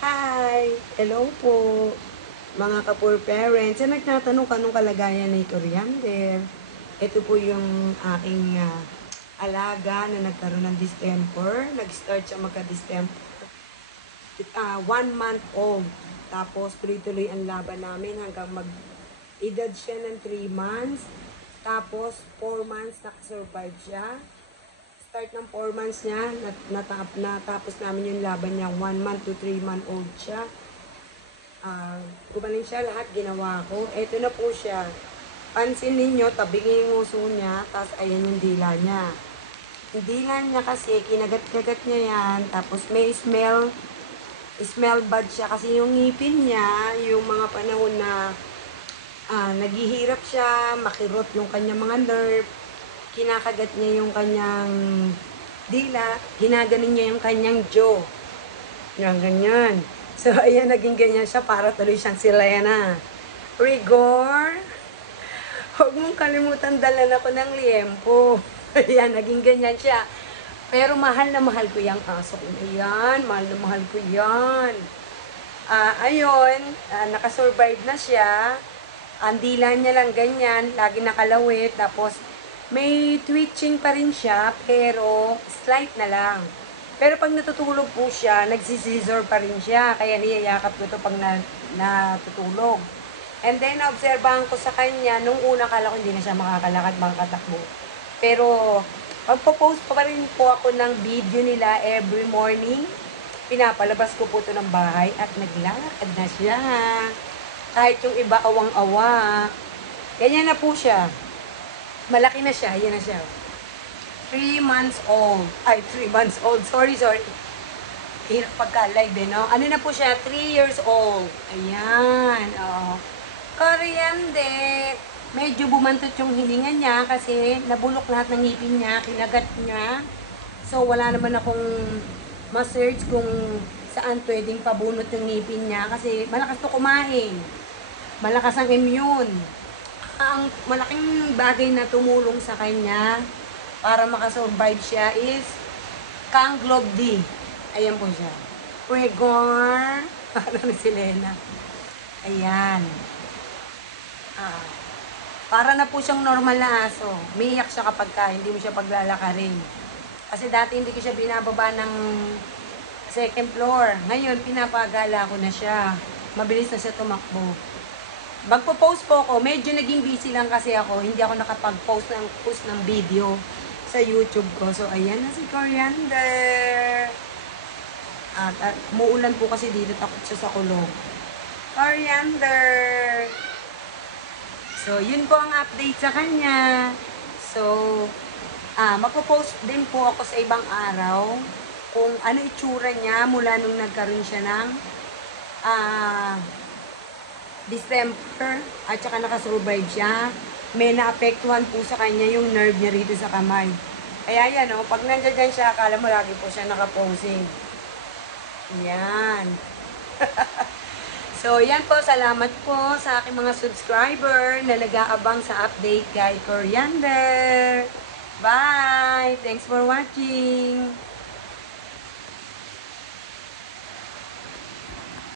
Hi! Hello po, mga kapur parents. Sa nagtatanong kanong kalagayan ni Coriander, ito po yung aking alaga na nagkaroon ng distemper. Nag-start siya magka-distemper. 1 month old. Tapos tuloy-tuloy ang laban namin hanggang mag-edad siya ng 3 months. Tapos 4 months nakasurvive siya. Start ng 4 months niya, natapos namin yung laban niya. 1 month to 3 month old siya. Gumaling siya, lahat ginawa ko. Ito na po siya. Pansin ninyo, tabingin yung uso niya, tapos ayan yung dila niya. Yung dila niya kasi, kinagat-kagat niya yan, tapos may smell bad siya kasi yung ngipin niya, yung mga panahon na naghihirap siya, makirot yung kanyang mga nerve, kinakagat niya yung kanyang dila, ginaganin niya yung kanyang jaw. Yan, ganyan. So, ayan, naging ganyan siya para tuloy siyang si Lena. Rigor, huwag mong kalimutan dalan ako ng liempo. Ayan, naging ganyan siya. Pero mahal na mahal ko yung aso ko. Ayan, mahal na mahal ko yan. Ayun, nakasurvive na siya. Ang dila niya lang ganyan, lagi nakalawit, tapos may twitching pa rin siya, pero slight na lang. Pero pag natutulog po siya, nagsisizor pa rin siya, kaya niyayakap ko ito pag natutulog. And then, obserbahan ko sa kanya, nung una kala ko hindi na siya makakalakad, makakatakbo. Pero, magpo-post pa rin po ako ng video nila every morning. Pinapalabas ko po ito ng bahay at naglalakad na siya. Kahit yung iba awang-awa. Ganyan na po siya. Malaki na siya. Yan na siya. 3 months old. Ay, 3 months old. Sorry. Hirap pagka-live eh, no? Ano na po siya? 3 years old. Ayan. Oh. Coriander. Medyo bumantot yung hilinga niya kasi nabulok lahat ng ngipin niya. Kinagat niya. So, wala naman akong ma-search kung saan pwedeng pabunot yung ngipin niya kasi malakas to kumain. Malakas ang immune. Ang malaking bagay na tumulong sa kanya para makasurvive siya is Kang Globe D. Ayan po siya. Pregor. Ano si Lena? Ayan. Para na po siyang normal na aso. Umiiyak siya kapag hindi mo siya paglalakarin. Kasi dati hindi ko siya binababa ng second floor. Ngayon, pinapagala ko na siya. Mabilis na siya tumakbo. Magpo-post po ako. Medyo naging busy lang kasi ako. Hindi ako nakapag-post ng video sa YouTube ko. So, ayan na si Coriander. At muulan po kasi dito. Takot siya sa kulong. Coriander. So, yun po ang update sa kanya. So, magpo-post din po ako sa ibang araw kung ano itsura niya mula nung nagkaroon siya ng December at saka nakasurvive siya. May naapektuhan po sa kanya yung nerve niya rito sa kamay. Kaya yan, oh, pag nandiyan siya, akala mo lagi po siya nakaposing. Yan. So, yan po. Salamat po sa aking mga subscriber na nag-aabang sa update kay Coriander. Bye! Thanks for watching!